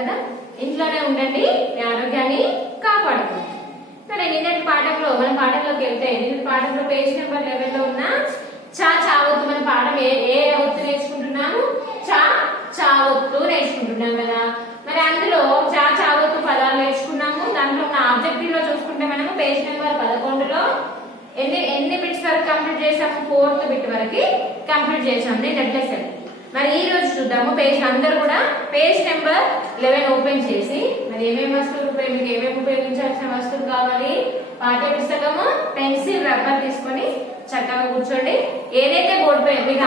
కదా, ఇంట్లోనే ఉండండి, మీ ఆరోగ్యాన్ని కాపాడుకోండి. సరే, నిన్నటి పాఠంలో మన పాఠంలోకి వెళ్తే నిన్నటి పాఠంలో పేజ్ నెంబర్ 11 లో ఉన్న చావత్తు మన పాఠం ఏ ఒత్తు నేర్చుకుంటున్నాము? చావత్తు నేర్చుకుంటున్నాం కదా. మరి అందులో చావత్తు పదాలు నేర్చుకున్నాము. దాంట్లో ఉన్న ఆబ్జెక్టివ్ లో చూసుకుంటే మనము పేజ్ నెంబర్ 11లో ఎన్ని బిట్స్ వరకు కంప్లీట్ చేసాము? 4th బిట్ వరకు కంప్లీట్ చేసాము నిన్నటి లెసన్. మరి ఈ రోజు చూద్దాము పేజ్ అందరూ కూడా పేజ్ నెంబర్ 11 ఓపెన్ చేసి మరి ఏమేమి వస్తువులు మీకు ఏమేమి ఉపయోగించాల్సిన వస్తువులు కావాలి? పాఠ్య పుస్తకము, పెన్సిల్, రబ్బర్ తీసుకొని చక్కగా కూర్చోండి. ఏదైతే బోర్డు పై మీకు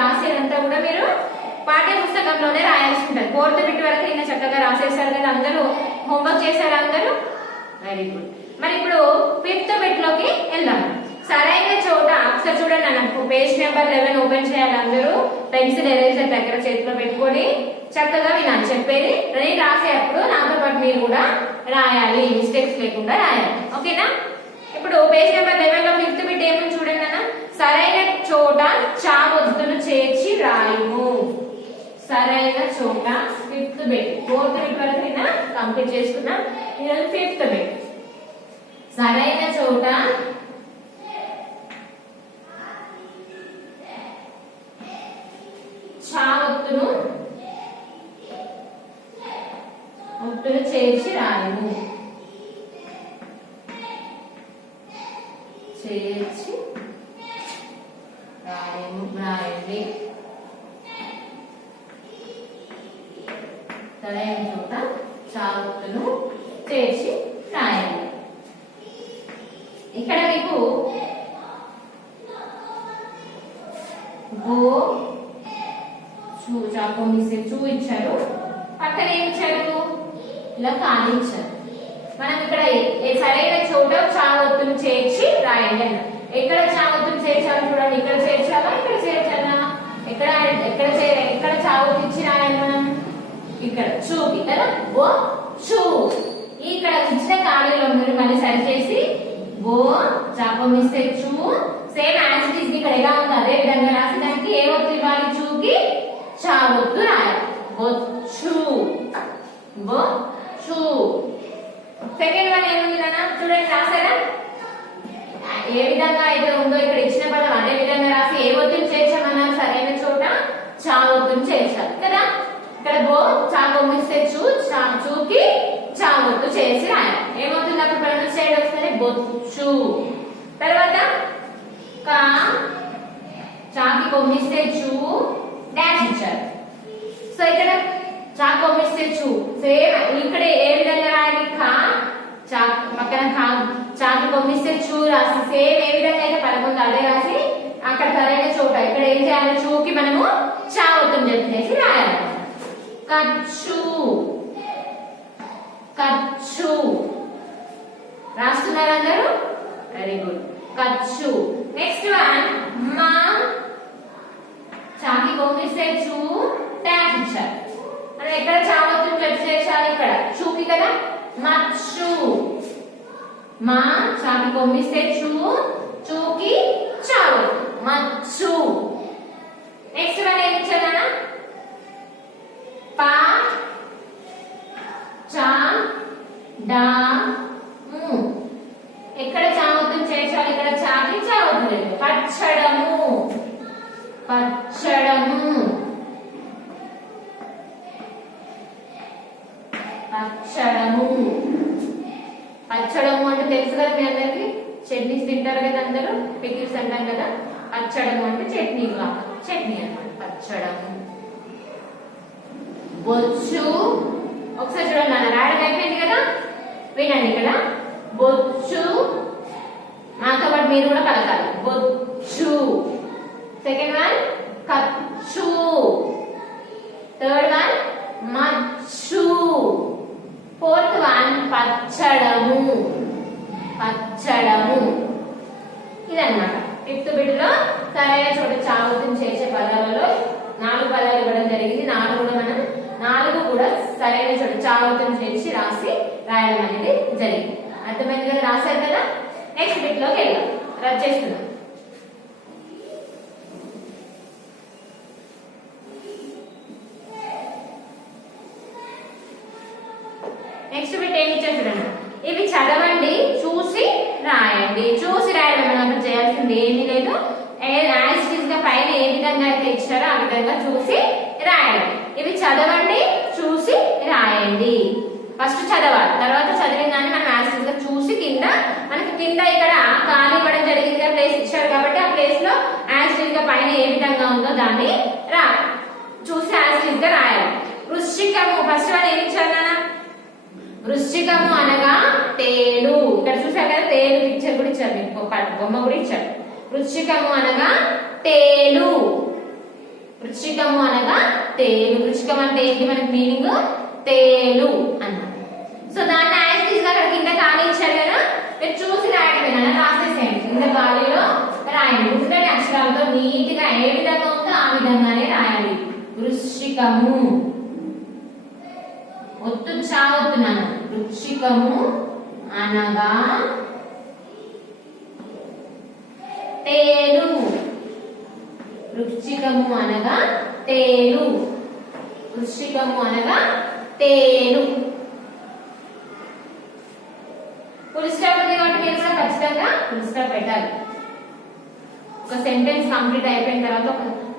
రాసేదంతా కూడా మీరు పాఠ్య పుస్తకంలోనే రాయాల్సి ఉంటుంది. 4th బిట్ వరకు నిన్న చక్కగా రాసేసారు కదా, అందరూ హోంవర్క్ చేశారు అందరూ? Very good. మరి ఇప్పుడు 5th బిట్ లోకి వెళ్దాం. సరైన చోట ఒకసారి చూడండి అన్న, పేజ్ నెంబర్ 11 ఓపెన్ చేయాలి అందరూ. పెన్సిల్ ఎరేజర్ దగ్గర చేతిలో పెట్టుకొని చక్కగా వినాలి చెప్పేది. నేను రాసేటప్పుడు నాతో పాటు మీరు కూడా రాయాలి, మిస్టేక్స్ లేకుండా రాయాలి. ఓకేనా? ఇప్పుడు పేజ్ నెంబర్ 11 లో 5th బిట్ ఏమని చూడండి అన్న, సరైన చోట చావొత్తును చేర్చి రాయుము. సరైన చోట 5th బిట్. 4th బిట్ వరకు కంప్లీట్ చేసుకున్నాం. ఇది 5th బిట్. సరైన చోట ఒత్తును చేర్చి రాయము. చేర్చి రాయండి. సరైన చోట చావొత్తును చేర్చి రాయండి. ఇక్కడ మీకు గో చూ ఇచ్చారు, పక్కన ఏమి ఇచ్చారు? ఇలా ఖాళీ ఇచ్చారు. మనం ఇక్కడ సరైన చోట చావొత్తును చేర్చి రాయండి అన్న. ఎక్కడ చావొత్తును చేర్చాలి చూడండి, ఇక్కడ చేర్చాలా ఇక్కడ చేర్చాలా? ఎక్కడ చావొత్తు ఇచ్చి రాయాలి మనం? ఇక్కడ చూకి కదా, ఓ చూ. ఇక్కడ ఇచ్చిన ఖాళీలో మీరు మళ్ళీ సరి చేసి ఓ చాపమిస్తే చూ, సేమ్ యాజ్ ఇట్ ఈస్ ఇక్కడ ఎలా ఉందో అదే విధంగా రాసి దానికి ఏ ఒత్తు ఇవ్వాలి? చూకి చావొత్తు రాయాలి. బొచ్చు, బొచ్చు. సెకండ్ వన్ ఏముంది నాన్న చూడండి, రాసారా? ఏ విధంగా అయితే ఉందో ఇక్కడ ఇచ్చిన పదం అదే విధంగా రాసి ఏ ఒత్తుని చేర్చమన్నారు? సరైన చోట చావొత్తుని చేర్చాలి కదా. ఇక్కడ బో చాపమిస్తే చూ, చూకి చావొత్తు చేసి రాయాలి. ఏమవుతుంది అప్పుడు ప్రొనౌన్స్ చేయడం వస్తుంది? బొచ్చు. తర్వాత కా చాకి కొమ్మిస్తే చూ డాష్ ఇచ్చారు. సో ఇక్కడ చా కొమ్మిస్తే చూ, సేమ్ ఇక్కడ ఏ విధంగా రాయాలి? ఖా పక్కన చాకి కొమ్మిస్తే చూ రాసి సేమ్ ఏ విధంగా అయితే పదకొండు అదే రాసి అక్కడ సరైన చోట ఇక్కడ ఏం చేయాలి? చూకి మనము చా ఒత్తుని చెప్పేసి రాయాలి. కచ్చు, కచ్చు. రాస్తున్నారు అందరూ? Very good. కచ్చు. నెక్స్ట్ వన్ మా చాకి కొమ్మిస్తే చూ డాష్ ఇచ్చారు. మనం ఎక్కడ చావొత్తుని చేర్చాలి? ఇక్కడ చూకి కదా, మచ్చు. మా చాకి కొమ్మిస్తే చూ, చూకి చావొత్తు, మచ్చు. నెక్స్ట్ వన్ ఏమి ఇచ్చారా? పా చా డా ము. ఎక్కడ చావొత్తుని చేర్చాలి? ఇక్కడ చాకి చావొత్తు లేదు. పచ్చడము, పచ్చడము, పచ్చడము. పచ్చడము అంటే తెలుసు కదా మీ అందరికి, చట్నీస్ తింటారు కదా అందరూ, పికిల్స్ అంటాం కదా. పచ్చడము అంటే చట్నీ, చట్నీ అన్నమాట పచ్చడము. బొచ్చు. ఒకసారి చూడండి నాన్న, రాయడం అయిపోయింది కదా, వినండి. ఇక్కడ బొచ్చు, మాతో పాటు మీరు కూడా కలగాలి. బొచ్చు. సెకండ్ వన్ కచ్చు. థర్డ్ వన్ మచ్చు. ఫోర్త్ వన్ పచ్చడము, పచ్చడము. ఇదన్నమాట 5th బిట్ లో సరైన చోట చావొత్తుని చేసే పదాలలో 4 పదాలు ఇవ్వడం జరిగింది. 4 కూడా సరైన చోట చావొత్తుని చేసి రాసి రాయడం అనేది జరిగింది. అర్థమైంది కదా? రాశారు కదా. నెక్స్ట్ బిట్ లోకి వెళ్దాం. రద్దు చేస్తున్నాం. ఏమీ లేదు. యాజ్ ఇట్ గా పైన ఏ విధంగా అయితే ఇచ్చారో ఆ విధంగా చూసి రాయాలి. ఇవి చదవండి, చూసి రాయండి. ఫస్ట్ చదవాలి, తర్వాత చదివిందాన్ని మనం యాజ్ ఇట్ గా చూసి మనకి కింద ఇక్కడ ఖాళీ ఇవ్వడం జరిగింది, ప్లేస్ ఇచ్చారు కాబట్టి ఆ ప్లేస్ లో యాజ్ ఇట్ గా పైన ఏ విధంగా ఉందో దాన్ని చూసి యాజ్ ఇట్ గా రాయాలి. వృశ్చికము ఫస్ట్ వన్ ఏమి ఇచ్చారు నాన్న? వృశ్చికము అనగా తేలు. ఇక్కడ చూసారు కదా, తేలు పిక్చర్ కూడా ఇచ్చారు, బొమ్మ కూడా ఇచ్చారు. వృశ్చికము అనగా తేలు. వృశ్చికము అనగా తేలు. వృశ్చికం అంటే ఏంటి మనకి మీనింగ్? తేలు అన్నమాట. సో దాన్ని యాజ్ ఇట్ గా అక్కడ కింద ఖాళీ ఇచ్చారు కదా, మీరు చూసి రాయడమేనా, రాసేసేయండి. కింద ఖాళీలో రాయండి. ఉండని అక్షరాలతో నీట్ గా ఏ విధంగా ఉందో ఆ విధంగానే రాయాలి. వృశ్చికము ఒత్తు చావుతున్నాను. వృశ్చికము అనగా తేలు. వృశ్చికము అనగా తేలు. వృశ్చికము అనగా తేలు. ఫుల్ స్టాప్ ఉంది కాబట్టి మీరు కూడా ఖచ్చితంగా ఫుల్ స్టాప్ పెట్టాలి. ఒక సెంటెన్స్ కంప్లీట్ అయిపోయిన తర్వాత,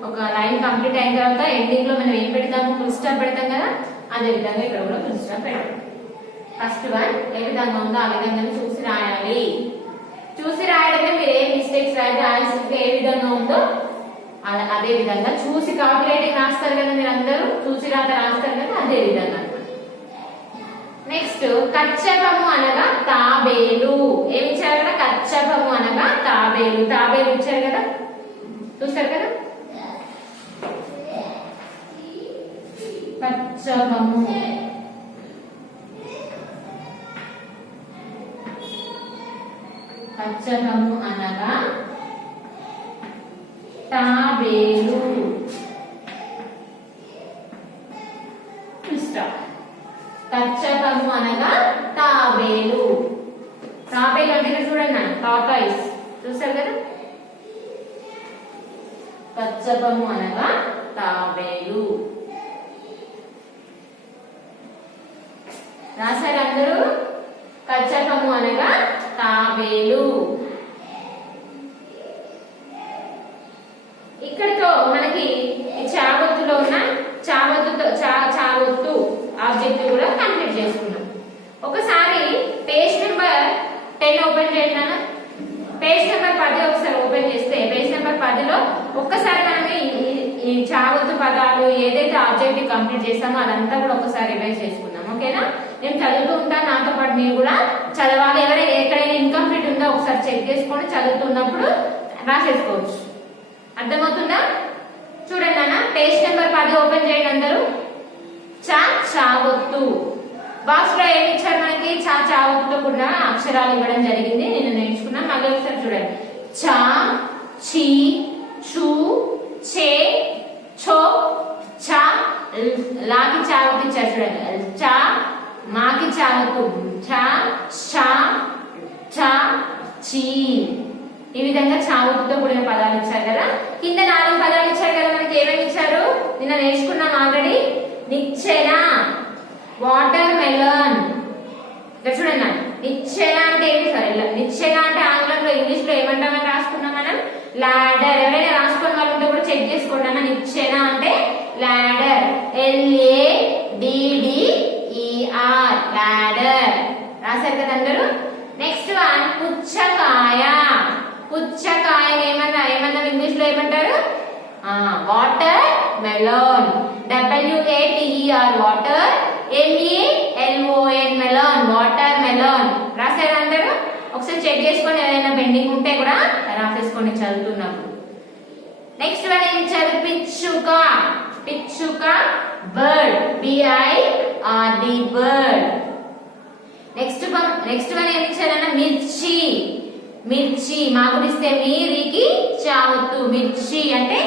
ఒక లైన్ కంప్లీట్ అయిన తర్వాత ఎండింగ్ లో మనం ఏం పెడతాము? ఫుల్ స్టాప్ పెడతాం కదా, అదే విధంగా ఇక్కడ కూడా ఫుల్ స్టాప్ పెట్టాలి. ఫస్ట్ వన్ ఏ విధంగా ఉందో ఆ విధంగా చూసి రాయాలి. చూసి రాయడమే, మీరు ఏ మిస్టేక్స్ రాయదు, ఆన్సర్ ఏ విధంగా ఉందో అదే విధంగా చూసి కాపీ రైటింగ్ రాస్తారు కదా మీరు అందరూ, చూసి రాస్తారు కదా, అదే విధంగా. నెక్స్ట్ కచ్చపము అనగా తాబేలు. ఏమి ఇచ్చారు కదా? కచ్చపము అనగా తాబేలు. తాబేలు ఇచ్చారు కదా, చూసారు కదా. కచ్చపము కచ్చపము అనగా తాబేలు. కచ్చపము అనగా తాబేలు. తాబేలు అంటే చూడండి, టార్టాయిస్, చూసారు కదా. కచ్చపము అనగా తాబేలు. రాశారు అందరూ? కచ్చపము అనగా తాబేలు. ఇక్కడితో మనకి చావత్తులో ఉన్న చావత్తు ఆబ్జెక్ట్ కూడా కంప్లీట్ చేసుకున్నాం. ఒకసారి పేజ్ నెంబర్ 10 ఓపెన్ చేయండి నాన్న. పేజ్ నెంబర్ 10 ఒకసారి ఓపెన్ చేస్తే, పేజ్ నెంబర్ 10లో ఒక్కసారి మనం ఈ చావత్తు పదాలు ఏదైతే ఆబ్జెక్ట్ కంప్లీట్ చేస్తామో అదంతా కూడా ఒకసారి రివైజ్ చేసుకుందాం. ఓకేనా? నేను చదువుతూ ఉంటాను, నాతో పాటు మీరు కూడా చదవాలి. ఎవరైనా ఎక్కడైనా ఇన్కంప్లీట్ ఉందో ఒకసారి చెక్ చేసుకొని చదువుతున్నప్పుడు రాసేసుకోవచ్చు. అర్థమవుతుందా? చూడండి అన్న, పేజ్ నెంబర్ 10 ఓపెన్ చేయండి అందరూ. చావత్తు బాక్స్ లో ఏమి ఇచ్చారు మనకి? చావత్తుతో కూడిన అక్షరాలు ఇవ్వడం జరిగింది, నేను నేర్చుకున్నా. మళ్ళీ ఒకసారి చూడండి. చా, చి, చు, చే, ఛో, చా, లాకి చావత్తు ఇచ్చారు చూడండి. చా, మాకి చావత్తు, చా, షా, చా, చి. ఈ విధంగా చావత్తుతో కూడిన పదాలు ఇచ్చారు కదా. కింద 4 పదాలు ఇచ్చారు కదా మనకి. ఏమేమి ఇచ్చారు? నిన్న నేర్చుకున్నాం ఆల్రెడీ. నిచ్చెన, వాటర్ మెలన్. ఇక్కడ చూడండి, నిచ్చెన అంటే ఏంటి? సరే, నిచ్చెన అంటే ఆంగ్లంలో, ఇంగ్లీష్ లో ఏమంటామని రాసుకున్నాం మనం? లాడర్. ఎవరైనా రాసుకున్న వాళ్ళు ఉంటే కూడా చెక్ చేసుకోండి అన్న. నిచ్చెన అంటే లాడర్, LADDER, లాడర్. రాశారు కదా అందరూ? నెక్స్ట్ వన్ పుచ్చకాయ. పుచ్చకాయ ఏమన్నా ఇంగ్లీష్ లో ఏమంటారు? Water melon, WATER, water, MELON, melon, water melon. రాశారు అందరూ? ఒకసారి చెక్ చేసుకొని ఏదైనా బెండింగ్ ఉంటే కూడా రాసేసుకోండి చదువుతున్నప్పుడు. నెక్స్ట్ వన్ ఏమి ఇచ్చారు? పిచ్చుక. పిచ్చుక, bird, BIRD, bird. Next one ఏమి ఇచ్చారన్న? మిర్చి. మిర్చి మాగుడిస్తే మీరికి చావత్తు. మిర్చి అంటే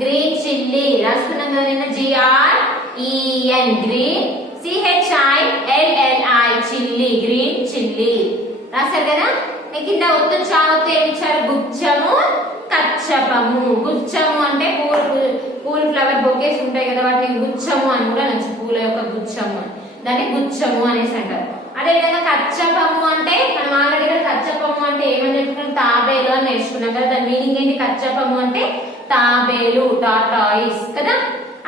గ్రీన్ చిల్లీ. రాసుకున్నాం కదా నిన్న. GREEN, green, CHILLI, chilli, green chilli. రాశారు కదా. కింద ఒత్తు చావత్తు ఏమి ఇచ్చారు? గుచ్చము, కచ్చపము. గుచ్చము అంటే పూల ఫ్లవర్ బొకేస్ ఉంటాయి కదా, వాటిని గుచ్చము అని కూడా నచ్చు. పూల యొక్క గుచ్చము, దాన్ని గుచ్చము అనేసి అంటారు. అదే విధంగా కచ్చపము అంటే మనం ఆల్రెడీ కచ్చపము అంటే ఏమని చెప్పుకున్నాం? తాబేలు అని నేర్చుకున్నాం కదా. దాని మీనింగ్ ఏంటి? కచ్చపము అంటే తాబేలు, టాటాయిస్ కదా.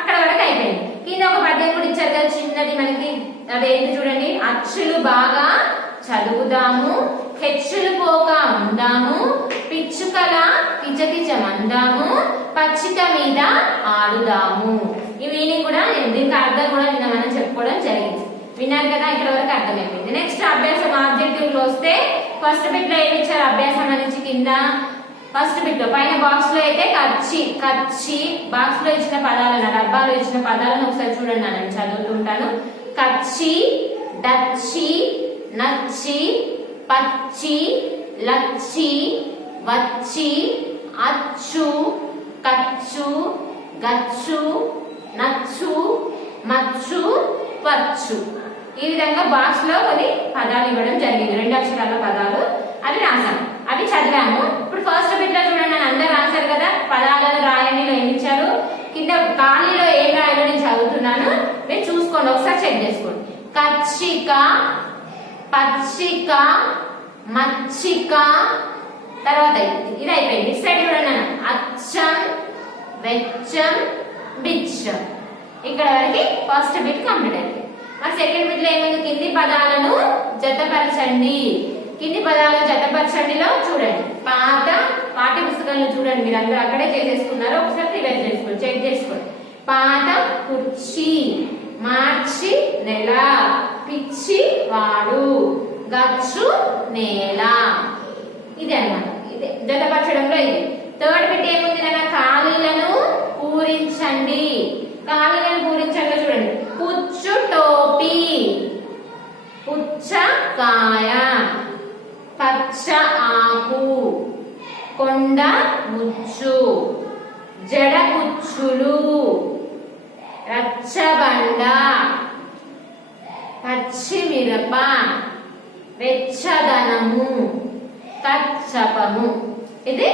అక్కడ వరకు అయిపోయింది. కింద ఒక పద్యం కూడా ఇచ్చారు కదా చిన్నది మనకి, అదేంటి చూడండి. అచ్చులు బాగా చదువుదాము, హెచ్చులు పోక ఉందాము, పిచ్చుకల కిచకిచమందాము, పచ్చిక మీద ఆడుదాము. ఈ మీనింగ్ కూడా దీనికి అర్థం కూడా నిన్న మనం చెప్పుకోవడం జరిగింది. విన్నారు కదా, ఇక్కడ వరకు అర్థమైపోయింది. నెక్స్ట్ అభ్యాసం ఆబ్జెక్టివ్ లో వస్తే ఫస్ట్ బిట్ లో ఏమి ఇచ్చారు అభ్యాసం నుంచి కింద. ఫస్ట్ బిట్ లో పైన బాక్స్ లో అయితే కచ్చి, కచ్చి బాక్స్ లో ఇచ్చిన పదాలను, డబ్బాలో ఇచ్చిన పదాలను ఒకసారి చూడండి, నేను చదువుతుంటాను. కచ్చి, డచ్చి, నచ్చి, పచ్చి, లచ్చి, వచ్చి, అచ్చు, కచ్చు, గచ్చు, నచ్చు, మచ్చు, వచ్చు. ఈ విధంగా బాక్స్ లో కొన్ని పదాలు ఇవ్వడం జరిగింది, 2 అక్షరాల పదాలు. అవి రాసాను, అవి చదివాము. ఇప్పుడు ఫస్ట్ బిట్ లో చూడండి, నన్ను అందరు రాశారు కదా. పదాలను రాయండి ఏమి ఇచ్చారు, కింద ఖాళీలో ఏం రాయాలో నేను చదువుతున్నాను, మీరు చూసుకోండి, ఒకసారి చెక్ చేసుకోండి. కచ్చిక, పచ్చిక, మచ్చిక, తర్వాత ఇది అయిపోయింది. ఇటు సైడ్ చూడండి, అచ్చం, వెచ్చం, బిచ్చం. ఇక్కడ వరకు ఫస్ట్ బిట్ కంప్లీట్ అయింది. మరి సెకండ్ బిట్ లో ఏమైంది, కింది పదాలను జతపరచండి. కింది పదాలను జతపరచండిలో చూడండి, పాఠ్య పుస్తకాలను చూడండి, మీరు అందరూ అక్కడే చేసేసుకున్నారు, ఒకసారి రివైజ్ చేసుకోండి, చెక్ చేసుకోండి. పాత కుర్చీ, మార్చి నెల, పిచ్చి వాడు, గచ్చు నేల. ఇది అన్నమాట, ఇది జతపరచడంలో ఇది. థర్డ్ బిట్ ఏముంది నాన్న, ఖాళీలను పూరించండి. ఖాళీలను పూరించండి చూడండి. పుచ్చు టోపీ, పుచ్చకాయ, పచ్చ ఆకు, కొండ ముచ్చు, జడ కుచ్చులు, రచ్చబండ, పచ్చిమిరప, వెచ్చదనము, కచ్చపము. ఇది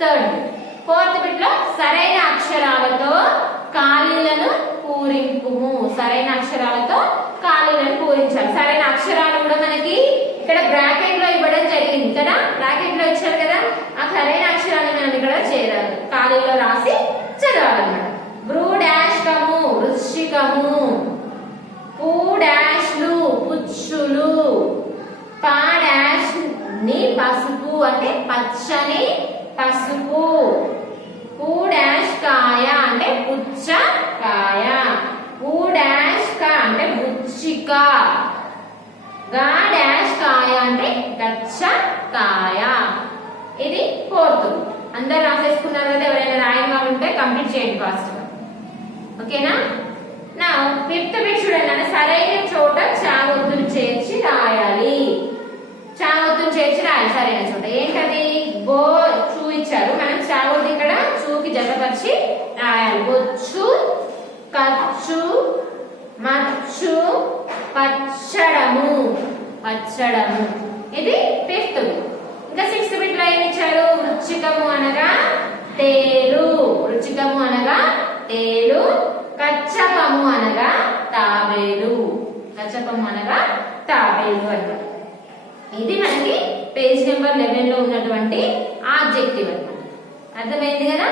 థర్డ్ బిట్. ఫోర్త్ బిట్ లో సరైన అక్షరాలతో ఖాళీలను పూరింపుము. సరైన అక్షరాలతో ఖాళీలను పూరించాలి. సరైన అక్షరాలు కూడా మనకి ఇక్కడ బ్రాకెట్ లో ఇవ్వడం జరిగింది కదా, బ్రాకెట్ లో ఇచ్చారు కదా. ఆ సరైన అక్షరాన్ని మనం ఇక్కడ చేరాలి, ఖాళీలో రాసి చదవాలన్నమాట. బ్రూ డాష్ కము, వృశ్చికము, పూ డాష్లు, పుచ్చులు, పా డాష్ ని పసుపు అంటే పచ్చని పసుపు, పూ డాష్ కాయ అంటే పుచ్చకాయ, పూ డాష్ కా అంటే బుచ్చిక, గా డాష్ కాయ అంటే గచ్చకాయ. ఇది ఫోర్త్. అందరు రాసేసుకున్నారు కదా, ఎవరైనా రాయని వాళ్ళు ఉంటే కంప్లీట్ చేయండి ఫాస్ట్ గా, ఓకేనా. నా ఫిఫ్త్ బిట్ చూడండి, సరైన చోట చావొత్తులు చేర్చి రాయాలి. చావొత్తులు చేర్చి రాయాలి సరైన చోట. ఏంటది, బో చూ ఇచ్చారు, మనం చావొత్తు ఇక్కడ చూకి జతపరిచి రాయాలి. బొచ్చు, కచ్చు, మచ్చు, పచ్చడము, పచ్చడము. ఇది ఫిఫ్త్. ఇంకా సిక్స్త్ బిట్ లో ఏమి ఇచ్చారు, వృచ్చికము అనగా తేలు, వృచ్చికము అనగా తేలు, కచ్చపము అనగా తాబేలు, కచ్చపము అనగా తాబేలు అన్నమాట. ఇది మనకి పేజ్ నెంబర్ 11 లో ఉన్నటువంటి ఆబ్జెక్టివ్ అన్నమాట. అర్థమైంది కదా.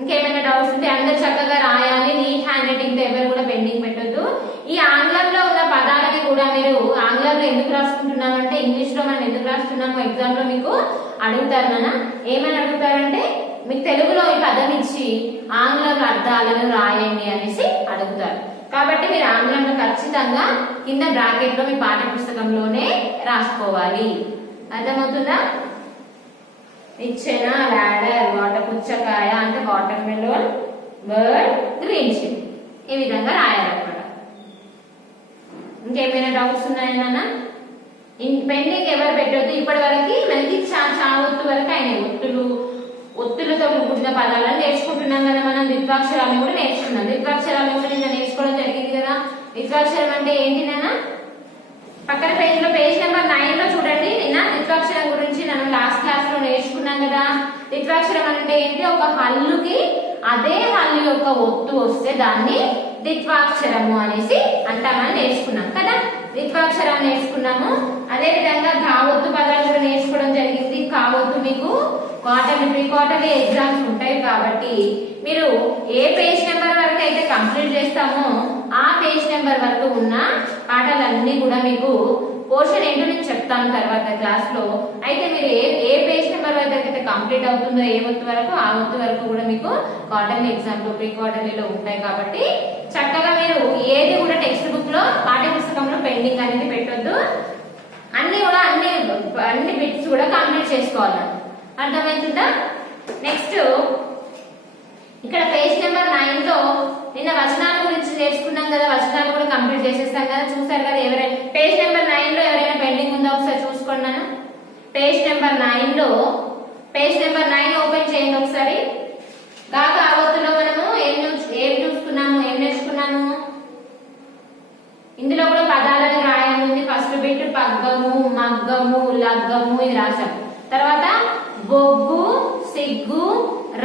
ఇంకేమైనా డౌట్స్ ఉంటే అందరు చక్కగా రాయాలి, నీట్ హ్యాండ్ రైటింగ్ తో ఎవరు కూడా పెండింగ్ పెట్టొద్దు. ఈ ఆంగ్లంలో ఉన్న పదాలకి కూడా మీరు ఆంగ్లంలో ఎందుకు రాసుకుంటున్నామంటే, ఇంగ్లీష్ లో మనం ఎందుకు రాస్తున్నామో ఎగ్జామ్ లో మీకు అడుగుతారు నాన్న. ఏమని అడుగుతారంటే, మీకు తెలుగులో ఈ పదం ఇచ్చి ఆంగ్లంలో అర్థాలను రాయండి అనేసి అడుగుతారు. కాబట్టి మీరు ఆంగ్లంలో ఖచ్చితంగా కింద బ్రాకెట్ లో మీ పాఠ్య పుస్తకంలోనే రాసుకోవాలి. అర్థమవుతుందా. నిచ్చెన, లాడర్, వాటర్, పుచ్చకాయ అంటే water melon, bird, green sheep. ఈ విధంగా రాయాలన్నమాట. ఇంకేమైనా డౌట్స్ ఉన్నాయా నాన్న? పెండింగ్ ఎవరు పెట్టొద్దు. ఇప్పటి వరకు మనకి చావొత్తు వరకు అయినాయి. ఒత్తులతో కూడిన పదాలను నేర్చుకుంటున్నాం కదా మనం. ద్విత్వాక్షరాలను కూడా నేర్చుకున్నాం. ద్విత్వాక్షరాలను కూడా నిన్న నేర్చుకోవడం జరిగింది కదా. ద్విత్వాక్షరం అంటే ఏంటి నాన్న? పక్కన పేజ్ లో పేజ్ నెంబర్ 9 లో చూడండి. నిన్న ద్విత్వాక్షరం గురించి మనం లాస్ట్ క్లాస్ లో నేర్చుకున్నాం కదా. ద్విత్వాక్షరం అంటే ఏంటి? ఒక హల్లుకి అదే హల్లు యొక్క ఒత్తు వస్తే దాన్ని ద్విత్వాక్షరము అనేసి అంటామని నేర్చుకున్నాం కదా. ద్విత్వాక్షరాలు నేర్చుకున్నాము. అదే విధంగా కావొత్తు పదాలు కూడా నేర్చుకోవడం జరిగింది. కావొత్తు మీకు ప్రీ క్వార్టర్లీ ఎగ్జామ్స్ ఉంటాయి కాబట్టి మీరు ఏ పేజ్ నెంబర్ వరకు అయితే కంప్లీట్ చేస్తామో ఆ పేజ్ నెంబర్ వరకు ఉన్న పాఠాలన్నీ కూడా మీకు పోర్షన్ ఏంటో నేను చెప్తాను తర్వాత క్లాస్ లో. అయితే మీరు ఏ పేజ్ నెంబర్ వరకు అయితే కంప్లీట్ అవుతుందో ఏ ఒత్తు వరకు ఆ ఒత్తు వరకు కూడా మీకు క్వార్టర్లీ ఎగ్జామ్ లో ప్రీ క్వార్టర్లీలో ఉంటాయి కాబట్టి చక్కగా మీరు ఏది కూడా టెక్స్ట్ బుక్ లో పాఠ్య పుస్తకంలో పెండింగ్ అనేది పెట్టొద్దు. అన్ని కూడా అన్ని బిట్స్ కూడా కంప్లీట్ చేసుకోవాలి. అర్థమవుతుందా? నెక్స్ట్ ఇక్కడ పేజ్ నెంబర్ 9 లో నిన్న వచనాల గురించి నేర్చుకున్నాం కదా, వచనాలు కూడా కంప్లీట్ చేసేస్తాం కదా, చూసారు కదా. ఎవరైనా పేజ్ నెంబర్ 9 లో ఎవరైనా పెండింగ్ ఉందో ఒకసారి చూసుకున్నాను. పేజ్ నెంబర్ 9 ఓపెన్ చేయండి ఒకసారి. కావొత్తులో మనము ఏం చూసుకున్నాము, ఏం నేర్చుకున్నాము? ఇందులో కూడా పదాలను రాయడం ఉంది. ఫస్ట్ బిట్ పగ్గము, మగ్గము, లగ్గము ఇది రాసాం. తర్వాత బొగ్గు, సిగ్గు,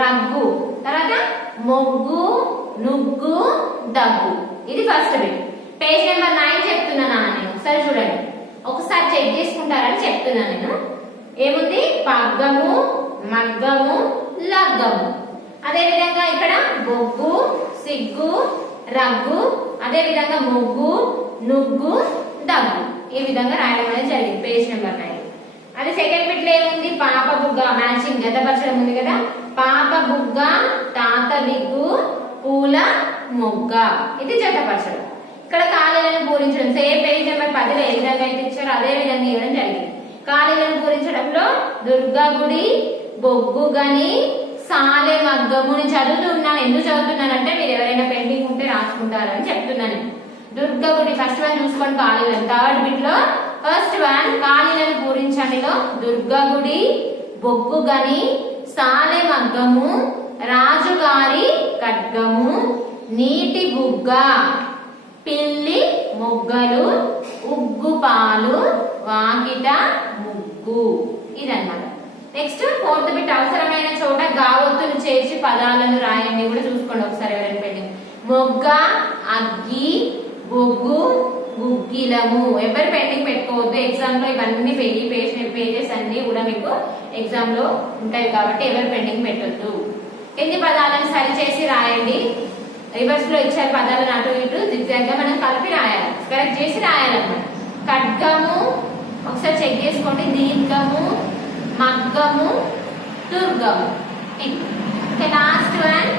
రగ్గు, తర్వాత మొగ్గు, నుగ్గు, దగ్గు. ఇది ఫస్ట్ బిట్. పేజ్ నెంబర్ 9 చెప్తున్నాను నేను, ఒకసారి చూడండి, ఒకసారి చెక్ చేసుకుంటారని చెప్తున్నాను నేను. ఏముంది? పగ్గము, మగ్గము, లగ్గము. అదే విధంగా ఇక్కడ బొగ్గు, సిగ్గు, రగ్గు, అదే విధంగా మొగ్గు, నుగ్గు, దగ్గు. ఈ విధంగా రాయడం అనేది జరిగింది పేజ్ నెంబర్ 9. అది సెకండ్ బిట్ లో ఏముంది? పాప బుగ్గ, మ్యాచింగ్ జతపరచడం ఉంది కదా. పాప బుగ్గ, తాత విగ్గు, పూల మొగ్గ. ఇది జతపరచడం. ఇక్కడ ఖాళీలను పూరించడం సేమ్ పేజ్ నెంబర్ 10 లో ఏ విధంగా అయితే ఇచ్చారో అదే విధంగా ఇవ్వడం జరిగింది. ఖాళీలను పూరించడంలో దుర్గా గుడి, బొగ్గు గని, సాలె మగ్గము. నేను చదువుతున్నాను. ఎందుకు చదువుతున్నానంటే మీరు ఎవరైనా పెండింగ్ ఉంటే రాసుకుంటారని చెప్తున్నాను. దుర్గా గుడి ఫస్ట్ వన్ చూసుకోండి. ఖాళీలను థర్డ్ బిట్ లో ఫస్ట్ వన్ ఖాళీలను పూరించండిలో దుర్గా గుడి, బొగ్గు గని, సాలె మగ్గము, రాజుగారి ఖడ్గము, నీటి బుగ్గ, పిల్లి మొగ్గలు, ఉగ్గు పాలు, వాకిట ముగ్గు. ఇదన్నమాట. నెక్స్ట్ ఫోర్త్ బిట్ అవసరమైన చోట గావొత్తును చేర్చి పదాలను రాయండి కూడా చూసుకోండి ఒకసారి ఎవరైనా పెండింగ్. మొగ్గ, అగ్గి, బొగ్గు, గుగ్గిలము. ఎవరు పెండింగ్ పెట్టుకోవద్దు. ఎగ్జామ్ లో ఇవన్నీ పేజెస్ అన్ని కూడా మీకు ఎగ్జామ్ లో ఉంటాయి కాబట్టి ఎవరు పెండింగ్ పెట్టొద్దు. ఎన్ని పదాలను సరి చేసి రాయండి. రివర్స్ లో ఇచ్చారు పదాలను అటు ఇటు జిగ్జాగ్ గా మనం కలిపి రాయాలి, కరెక్ట్ చేసి రాయాలన్నమాట. ఖడ్గము ఒకసారి చెక్ చేసుకోండి. దీర్ఘము, మగ్గము, దుర్గము. లాస్ట్ వన్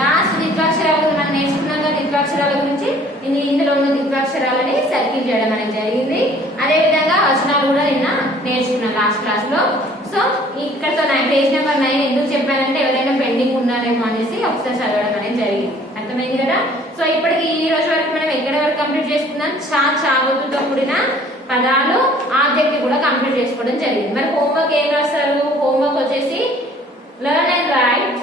లాస్ట్ ద్విత్వాక్షరాలు మనం నేర్చుకున్నాం కదా. ద్విత్వాక్షరాల గురించి ఇందులో ఉన్న ద్విత్వాక్షరాలని సర్కిల్ చేయడం అనేది జరిగింది. అదే విధంగా వచనాలు కూడా నిన్న నేర్చుకున్నాం లాస్ట్ క్లాస్ లో. సో ఇక్కడతో పేజ్ నెంబర్ 9 ఎందుకు చెప్పానంటే ఎవరైనా పెండింగ్ ఉన్నారేమో అనేసి ఒకసారి చదవడం అనేది జరిగింది. అర్థమైంది కదా. సో ఇప్పటికి ఈ రోజు వరకు మనం ఎక్కడ వరకు కంప్లీట్ చేసుకున్నాం? చావొత్తుతో కూడిన పదాలు, ఆబ్జెక్ట్ కూడా కంప్లీట్ చేసుకోవడం జరిగింది. మరి హోంవర్క్ ఏం రాస్తారు? హోంవర్క్ వచ్చేసి learn and right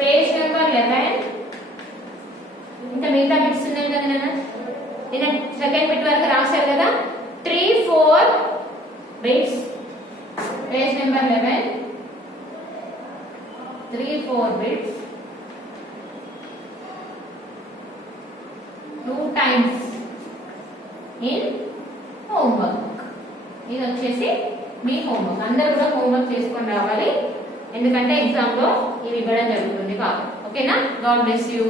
page number 11. ఇంకా మిగతా బిట్స్ ఉన్నాయి కదా నేను సెకండ్ బిట్ వరకు రాశారు కదా. 3-4 bits page number 11. 3-4 bits 2 times in homework. ఇది వచ్చేసి మీ హోంవర్క్. అందరూ కూడా హోంవర్క్ చేసుకొని రావాలి, ఎందుకంటే ఎగ్జామ్ లో ఇవి ఇవ్వడం జరుగుతుంది కాబట్టి. ఓకేనా? God bless you.